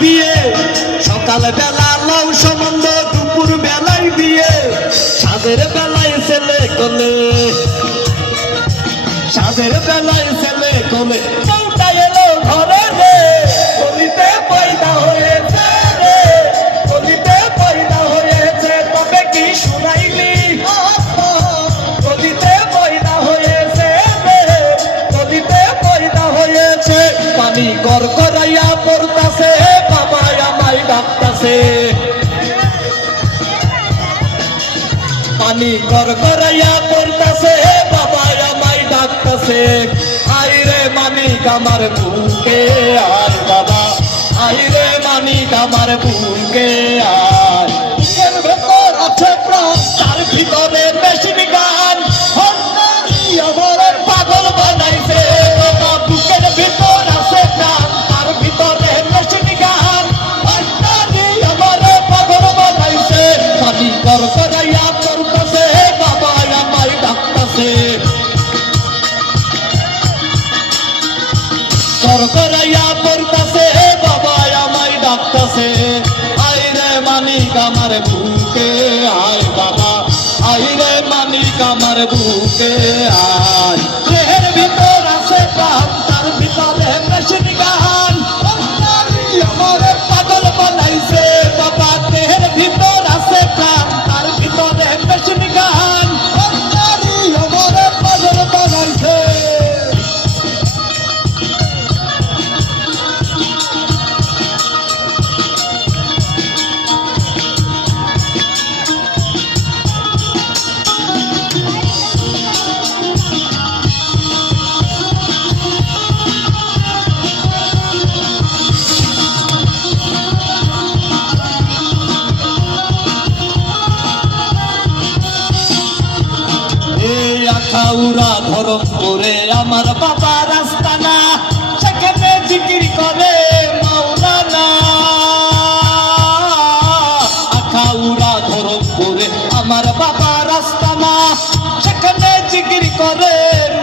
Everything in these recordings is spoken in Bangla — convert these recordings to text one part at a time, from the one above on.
বিয়ে। সকাল বেলা লাউ সম্বন্ধ, দুপুর বেলায় সাদের বেলায় ছেলে কোলে। বেলায় ছেলে কোলে। হয়েছে হয়েছে পয়দা হয়েছে পানি কর করাইয়া ডাকতাছে পানি কর করাইয়া পড়তাছে বাবা আমায় ডাকতাছে। আইরে মানিক আমার বুকে আর বাবা। আই রে মানিক আমার বুকে আর বুকের ভেতর আছে প্রাণ, তার ভিতরে পানি কর করাইয়া করতেছে বাবা আমায় ডাকতেছে। কর করাইয়া পড়তাছে বাবা আমায় ডাকতাছে। আই রে মানিক আমার বুকে, আয় বাবা আই রে মানিক আমার বুকে, আয়। এই আখাউরা ধরম করে আমার বাবা রাস্তা না সেখানে জিকির করে মাওলানা। আখাউরা ধরম করে আমার বাবা রাস্তা না সেখানে জিকির করে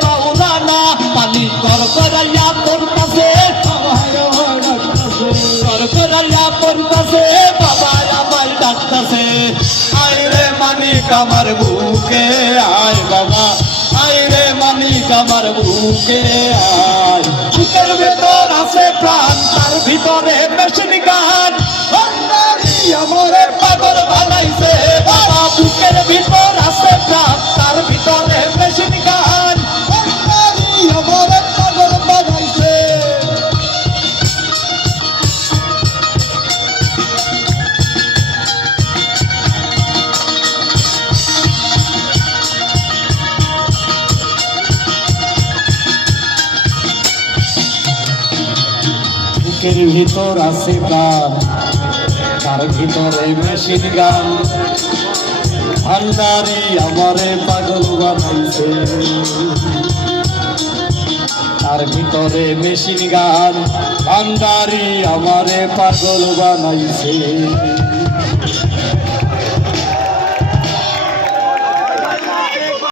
মাওলানা। পানি কর করাইয়া পড়তাছে কর করাইয়া পড়তাছে বাবা আমায় ডাকতাছে। আয় রে মানিক আমার বুকে আছে ভিতরে মেশিন গান বুকের ভিতর আছে তার তার ভিতরে মেশিন গান। ভান্ডারি আমারে পাগল বানাইছে। তার ভিতরে মেশিন গান। ভান্ডারি আমারে পাগল বানাইছে।